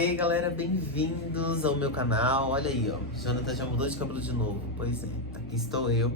Ei galera, bem-vindos ao meu canal. Olha aí, ó, Jonathan já mudou de cabelo de novo. Pois é, aqui estou eu.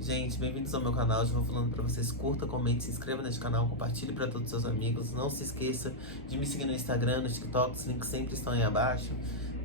Gente, bem-vindos ao meu canal. Já vou falando pra vocês, curta, comente, se inscreva neste canal, compartilhe pra todos os seus amigos. Não se esqueça de me seguir no Instagram, no TikTok, os links sempre estão aí abaixo.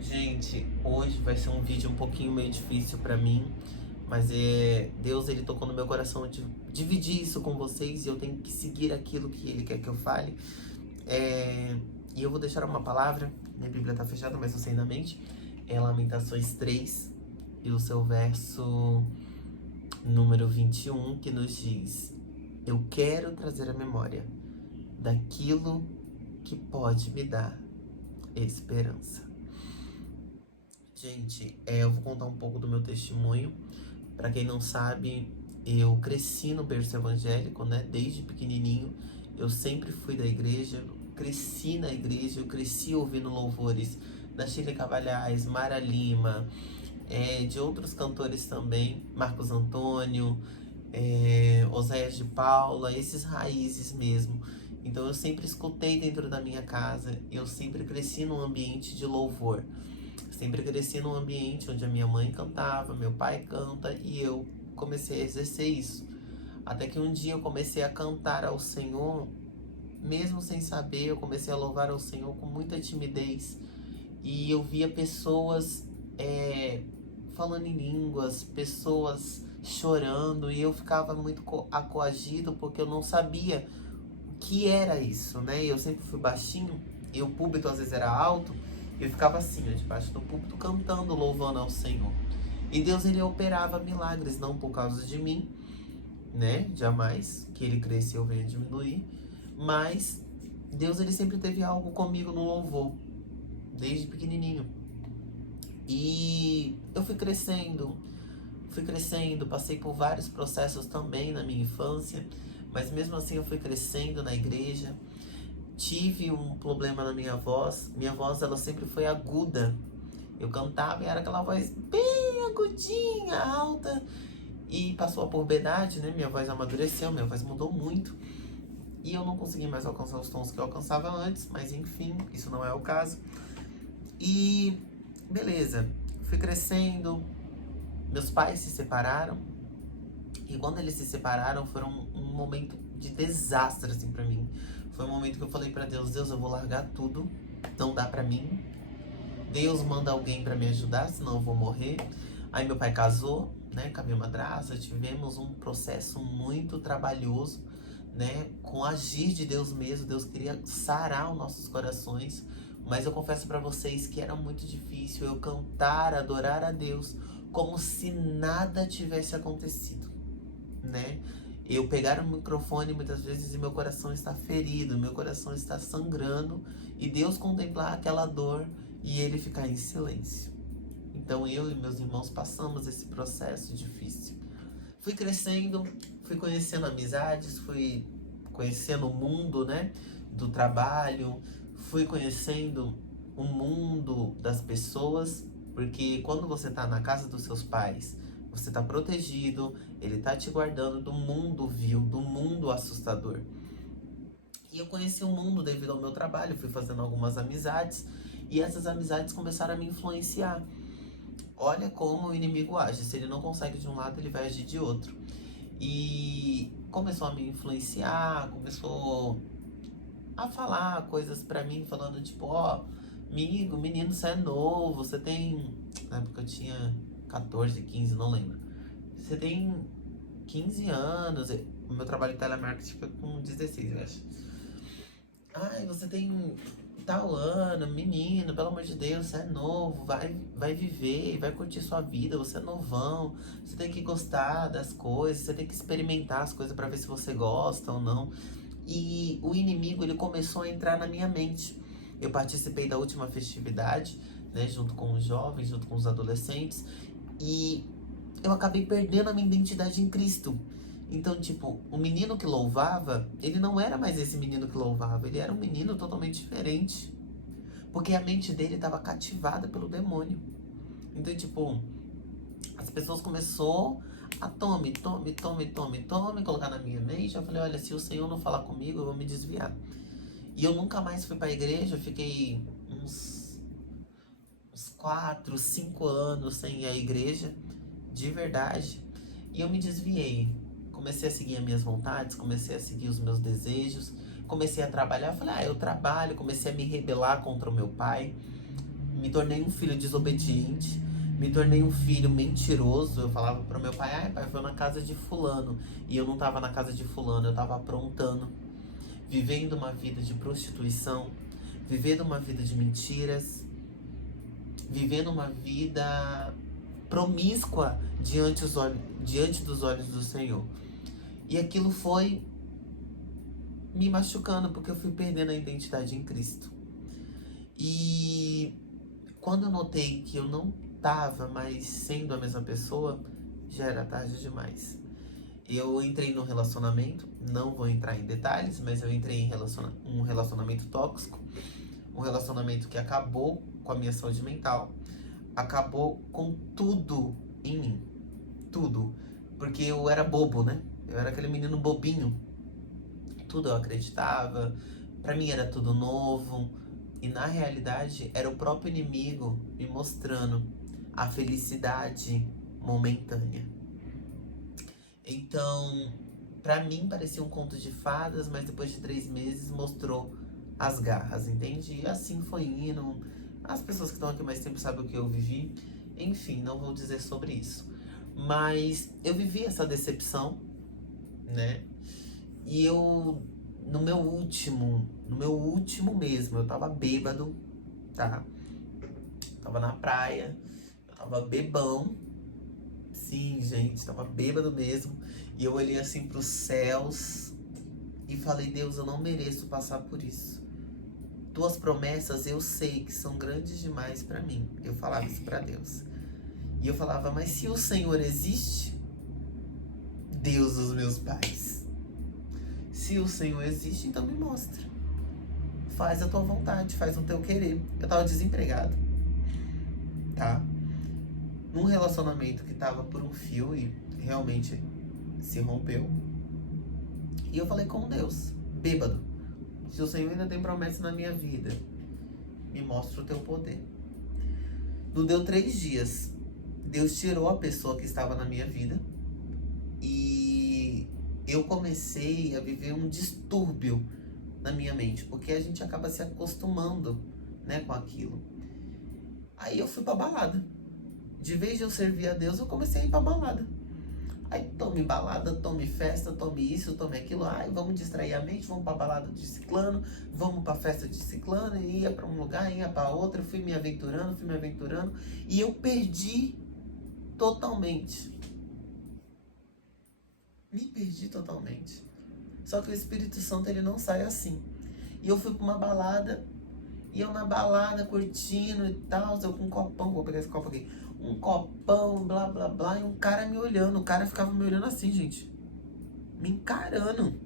Gente, hoje vai ser um vídeo um pouquinho meio difícil pra mim, mas Deus, ele tocou no meu coração de dividir isso com vocês e eu tenho que seguir aquilo que ele quer que eu fale. E eu vou deixar uma palavra, minha Bíblia tá fechada, mas eu sei na mente. É Lamentações 3 e o seu verso número 21, que nos diz: eu quero trazer a memória daquilo que pode me dar esperança. Gente, eu vou contar um pouco do meu testemunho. Pra quem não sabe, eu cresci no berço evangélico, né? Desde pequenininho, eu sempre fui da igreja. Cresci na igreja, eu cresci ouvindo louvores da Sheila Cavalhais, Mara Lima, de outros cantores também, Marcos Antônio, Oséias de Paula, esses raízes mesmo. Então eu sempre escutei dentro da minha casa, eu sempre cresci num ambiente de louvor. Sempre cresci num ambiente onde a minha mãe cantava, meu pai canta, e eu comecei a exercer isso. Até que um dia eu comecei a cantar ao Senhor, mesmo sem saber, eu comecei a louvar ao Senhor com muita timidez. E eu via pessoas falando em línguas, pessoas chorando, e eu ficava muito acoagido porque eu não sabia o que era isso, né? Eu sempre fui baixinho, e o púlpito às vezes era alto, e eu ficava assim, ó, debaixo do púlpito, cantando, louvando ao Senhor. E Deus, ele operava milagres, não por causa de mim, né? Jamais que ele cresça e eu venha diminuir. Mas Deus, ele sempre teve algo comigo no louvor, desde pequenininho. E eu fui crescendo, passei por vários processos também na minha infância, mas mesmo assim eu fui crescendo na igreja. Tive um problema na minha voz ela sempre foi aguda. Eu cantava e era aquela voz bem agudinha, alta. E passou a puberdade, né? Minha voz amadureceu, minha voz mudou muito. E eu não consegui mais alcançar os tons que eu alcançava antes, mas enfim, isso não é o caso. E beleza, fui crescendo, meus pais se separaram. E quando eles se separaram, foi um momento de desastre, assim, pra mim. Foi um momento que eu falei pra Deus, Deus, eu vou largar tudo, não dá pra mim. Deus, manda alguém pra me ajudar, senão eu vou morrer. Aí meu pai casou, né, com a minha madrasta, tivemos um processo muito trabalhoso, né, com o agir de Deus mesmo. Deus queria sarar os nossos corações, mas eu confesso pra vocês que era muito difícil eu cantar, adorar a Deus como se nada tivesse acontecido, né? Eu pegar o microfone muitas vezes e meu coração está ferido, meu coração está sangrando, e Deus contemplar aquela dor e ele ficar em silêncio. Então eu e meus irmãos passamos esse processo difícil. Fui crescendo, fui conhecendo amizades, fui conhecendo o mundo, né, do trabalho, fui conhecendo o mundo das pessoas, porque quando você tá na casa dos seus pais, você tá protegido, ele tá te guardando do mundo vil, do mundo assustador. E eu conheci o mundo devido ao meu trabalho, fui fazendo algumas amizades, e essas amizades começaram a me influenciar. Olha como o inimigo age, se ele não consegue de um lado, ele vai agir de outro. E começou a me influenciar, começou a falar coisas pra mim, falando tipo, ó, amigo, menino, você é novo, você tem... Na época eu tinha 14, 15, não lembro. Você tem 15 anos, o meu trabalho de telemarketing foi com 16, eu acho. Ai, você tem tal ano, menino, pelo amor de Deus, você é novo, vai viver, vai curtir sua vida, você é novão, você tem que gostar das coisas, você tem que experimentar as coisas pra ver se você gosta ou não. E o inimigo, ele começou a entrar na minha mente. Eu participei da última festividade, né, junto com os jovens, junto com os adolescentes, e eu acabei perdendo a minha identidade em Cristo. Então, tipo, o menino que louvava, ele não era mais esse menino que louvava, ele era um menino totalmente diferente. Porque a mente dele estava cativada pelo demônio. Então, tipo, as pessoas começaram a tome, colocar na minha mente. Eu falei, olha, se o Senhor não falar comigo, eu vou me desviar. E eu nunca mais fui pra igreja, eu fiquei uns uns 4, 5 anos sem ir à igreja, de verdade. E eu me desviei. Comecei a seguir as minhas vontades, comecei a seguir os meus desejos, comecei a trabalhar. Falei, eu trabalho. Comecei a me rebelar contra o meu pai. Me tornei um filho desobediente. Me tornei um filho mentiroso. Eu falava pro meu pai, pai, foi na casa de fulano. E eu não tava na casa de fulano, eu tava aprontando. Vivendo uma vida de prostituição. Vivendo uma vida de mentiras. Vivendo uma vida promíscua diante dos olhos do Senhor. E aquilo foi me machucando, porque eu fui perdendo a identidade em Cristo. E quando eu notei que eu não estava mais sendo a mesma pessoa, já era tarde demais. Eu entrei num relacionamento, não vou entrar em detalhes, mas eu entrei em um relacionamento tóxico, um relacionamento que acabou com a minha saúde mental, acabou com tudo em mim, tudo, porque eu era bobo, né? Eu era aquele menino bobinho, tudo eu acreditava, pra mim era tudo novo, e na realidade era o próprio inimigo me mostrando a felicidade momentânea. Então, pra mim parecia um conto de fadas, mas depois de 3 meses mostrou as garras, entende? E assim foi indo. As pessoas que estão aqui mais tempo sabem o que eu vivi. Enfim, não vou dizer sobre isso. Mas eu vivi essa decepção, né? E eu, no meu último mesmo, eu tava bêbado, tá? Tava na praia, eu tava bebão. Sim, gente, tava bêbado mesmo. E eu olhei assim pros céus e falei, Deus, eu não mereço passar por isso. Tuas promessas eu sei que são grandes demais pra mim. Eu falava isso pra Deus. E eu falava, mas se o Senhor existe, Deus dos meus pais, se o Senhor existe, então me mostra. Faz a tua vontade, faz o teu querer. Eu tava desempregado, tá? Num relacionamento que tava por um fio e realmente se rompeu. E eu falei com Deus, bêbado, se o Senhor ainda tem promessas na minha vida, me mostra o teu poder. Não deu 3 dias, Deus tirou a pessoa que estava na minha vida e eu comecei a viver um distúrbio na minha mente, porque a gente acaba se acostumando, né, com aquilo. Aí eu fui pra balada. De vez de eu servir a Deus, eu comecei a ir pra balada. Aí tome balada, tome festa, tome isso, tome aquilo. Ai, vamos distrair a mente, vamos pra balada de ciclano, vamos pra festa de ciclano. E ia pra um lugar, ia pra outro. Eu fui me aventurando. E eu perdi totalmente. Me perdi totalmente. Só que o Espírito Santo, ele não sai assim. E eu fui pra uma balada. E eu na balada, curtindo e tal. Eu com um copão, vou pegar esse copo aqui. Um copão, blá, blá, blá. E um cara me olhando. O cara ficava me olhando assim, gente. Me encarando.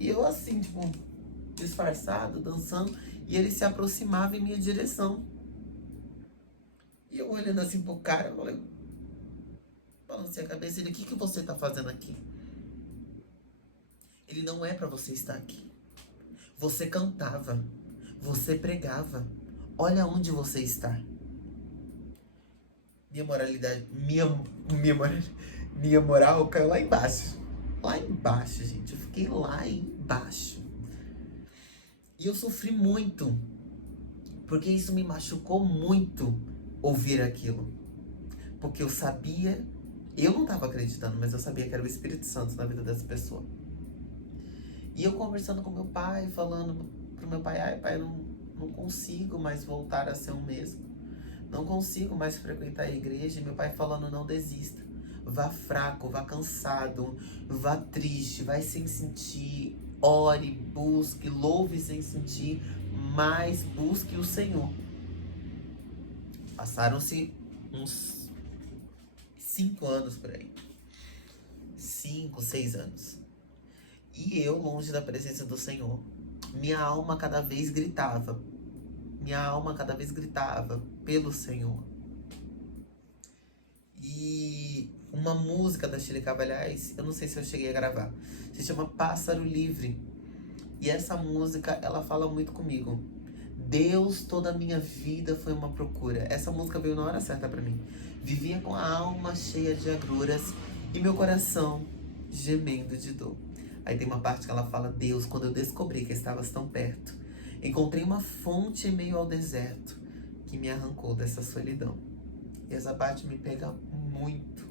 E eu assim, tipo, disfarçado, dançando. E ele se aproximava em minha direção. E eu olhando assim pro cara, eu falei... Balancei a cabeça. Ele, o que você tá fazendo aqui? Ele, não é pra você estar aqui. Você cantava. Você pregava. Olha onde você está. Minha moralidade, minha moral caiu lá embaixo. Lá embaixo, gente. Eu fiquei lá embaixo. E eu sofri muito. Porque isso me machucou muito ouvir aquilo. Porque eu sabia, eu não estava acreditando, mas eu sabia que era o Espírito Santo na vida dessa pessoa. E eu conversando com meu pai, falando pro meu pai, ai pai, eu não consigo mais voltar a ser o mesmo. Não consigo mais frequentar a igreja. E meu pai falando, não desista. Vá fraco, vá cansado, vá triste, vai sem sentir. Ore, busque, louve sem sentir, mas busque o Senhor. Passaram-se uns 5 anos por aí. 5, 6 anos. E eu longe da presença do Senhor. Minha alma cada vez gritava. Pelo Senhor. E uma música da Shirley Cavalhais, eu não sei se eu cheguei a gravar, se chama Pássaro Livre. E essa música, ela fala muito comigo. Deus, toda a minha vida foi uma procura. Essa música veio na hora certa pra mim. Vivia com a alma cheia de agruras e meu coração gemendo de dor. Aí tem uma parte que ela fala: Deus, quando eu descobri que estavas tão perto, encontrei uma fonte em meio ao deserto que me arrancou dessa solidão. E essa parte me pega muito,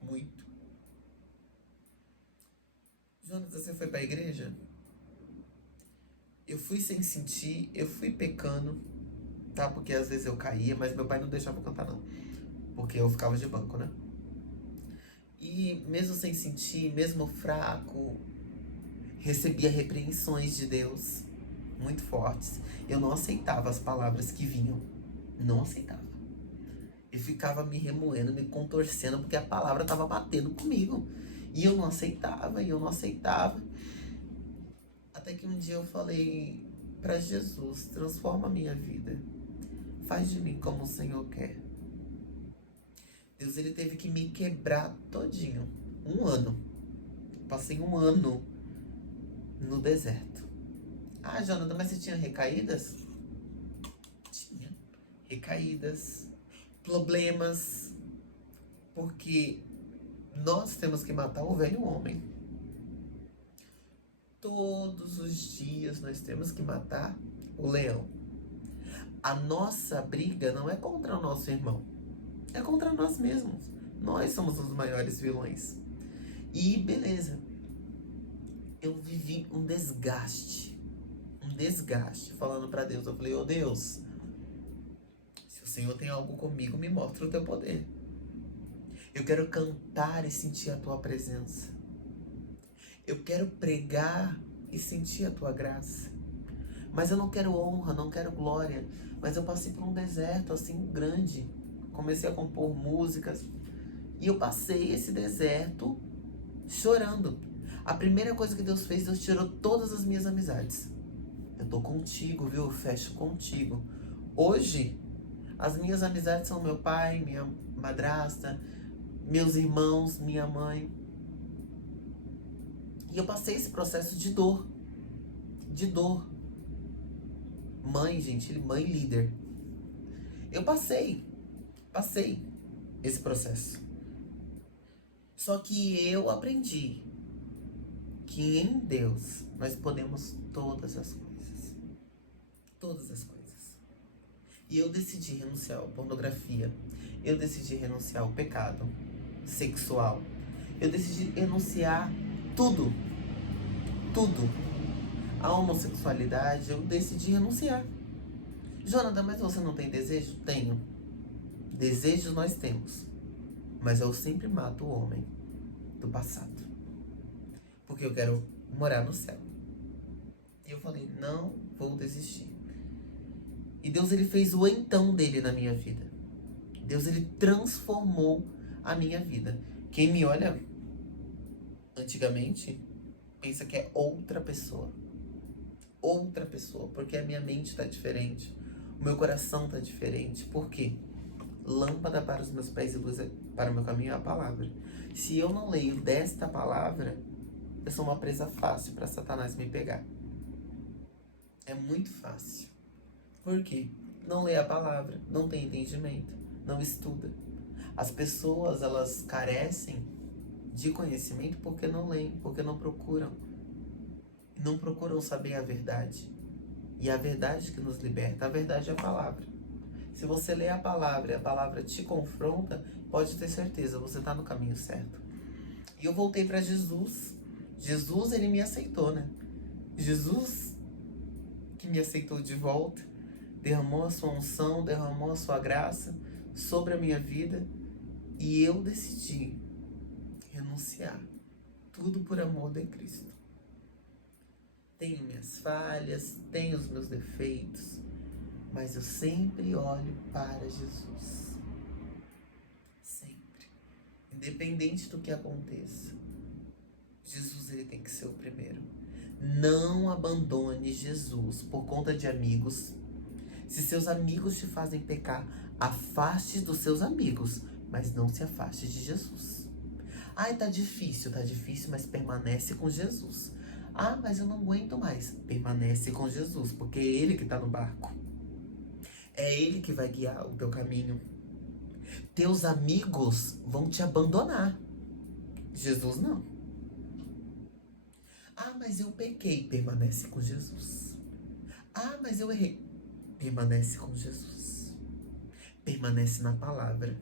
muito. Jonas, você foi pra igreja? Eu fui sem sentir, eu fui pecando, tá? Porque às vezes eu caía, mas meu pai não deixava eu cantar, não. Porque eu ficava de banco, né? E mesmo sem sentir, mesmo fraco, recebia repreensões de Deus muito fortes. Eu não aceitava as palavras que vinham. Não aceitava. Eu ficava me remoendo, me contorcendo, porque a palavra estava batendo comigo. E eu não aceitava, e eu não aceitava. Até que um dia eu falei para Jesus: transforma a minha vida. Faz de mim como o Senhor quer. Deus, ele teve que me quebrar todinho. 1 ano. Passei 1 ano no deserto. Ah, Jonathan, mas você tinha recaídas? Tinha. Recaídas. Problemas. Porque nós temos que matar o velho homem. Todos os dias nós temos que matar o leão. A nossa briga não é contra o nosso irmão. É contra nós mesmos. Nós somos os maiores vilões. E beleza. Eu vivi um desgaste. Falando pra Deus. Eu falei: ô Deus, se o Senhor tem algo comigo, me mostra o teu poder. Eu quero cantar e sentir a tua presença. Eu quero pregar e sentir a tua graça. Mas eu não quero honra, não quero glória. Mas eu passei por um deserto assim grande. Comecei a compor músicas. E eu passei esse deserto chorando. A primeira coisa que Deus fez, Deus tirou todas as minhas amizades. Eu tô contigo, viu? Eu fecho contigo. Hoje, as minhas amizades são meu pai, minha madrasta, meus irmãos, minha mãe. E eu passei esse processo de dor. De dor. Mãe, gente, mãe líder. Eu passei esse processo. Só que eu aprendi que em Deus nós podemos todas as coisas. Todas as coisas. E eu decidi renunciar à pornografia. Eu decidi renunciar ao pecado sexual. Eu decidi renunciar tudo. Tudo. A homossexualidade, eu decidi renunciar. Jonathan, mas você não tem desejo? Tenho. Desejos nós temos. Mas eu sempre mato o homem do passado. Porque eu quero morar no céu. E eu falei: não vou desistir. E Deus, ele fez o então dele na minha vida. Deus, ele transformou a minha vida. Quem me olha antigamente pensa que é outra pessoa. Outra pessoa. Porque a minha mente tá diferente. O meu coração tá diferente. Por quê? Lâmpada para os meus pés e luz para o meu caminho é a palavra. Se eu não leio desta palavra, eu sou uma presa fácil para Satanás me pegar. É muito fácil. Por quê? Não lê a palavra, não tem entendimento, não estuda. As pessoas, elas carecem de conhecimento porque não leem, porque não procuram. Não procuram saber a verdade. E a verdade que nos liberta, a verdade é a palavra. Se você lê a palavra e a palavra te confronta, pode ter certeza, você está no caminho certo. E eu voltei para Jesus. Jesus, ele me aceitou, né? Jesus, que me aceitou de volta, derramou a sua unção, derramou a sua graça sobre a minha vida. E eu decidi renunciar. Tudo por amor de Cristo. Tenho minhas falhas, tenho os meus defeitos, mas eu sempre olho para Jesus. Sempre. Independente do que aconteça, Jesus, ele tem que ser o primeiro. Não abandone Jesus por conta de amigos. Se seus amigos te fazem pecar, afaste dos seus amigos, mas não se afaste de Jesus. Ai, tá difícil, mas permanece com Jesus. Ah, mas eu não aguento mais. Permanece com Jesus, porque é Ele que está no barco. É Ele que vai guiar o teu caminho. Teus amigos vão te abandonar. Jesus não. Ah, mas eu pequei. Permanece com Jesus. Ah, mas eu errei. Permanece com Jesus. Permanece na palavra.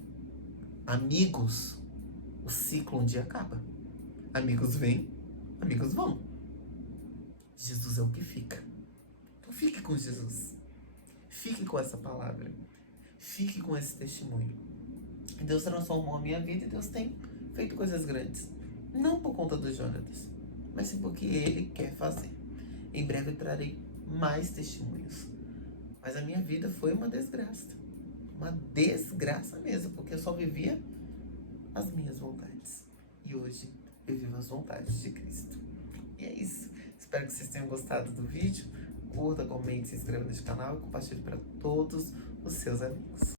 Amigos, o ciclo um dia acaba. Amigos vêm, amigos vão. Jesus é o que fica. Então fique com Jesus. Fique com essa palavra. Fique com esse testemunho. Deus transformou a minha vida e Deus tem feito coisas grandes. Não por conta do Jonatas, mas sim porque Ele quer fazer. Em breve eu trarei mais testemunhos. Mas a minha vida foi uma desgraça. Uma desgraça mesmo, porque eu só vivia as minhas vontades. E hoje eu vivo as vontades de Cristo. E é isso. Espero que vocês tenham gostado do vídeo. Curta, comente, se inscreva neste canal e compartilhe para todos os seus amigos.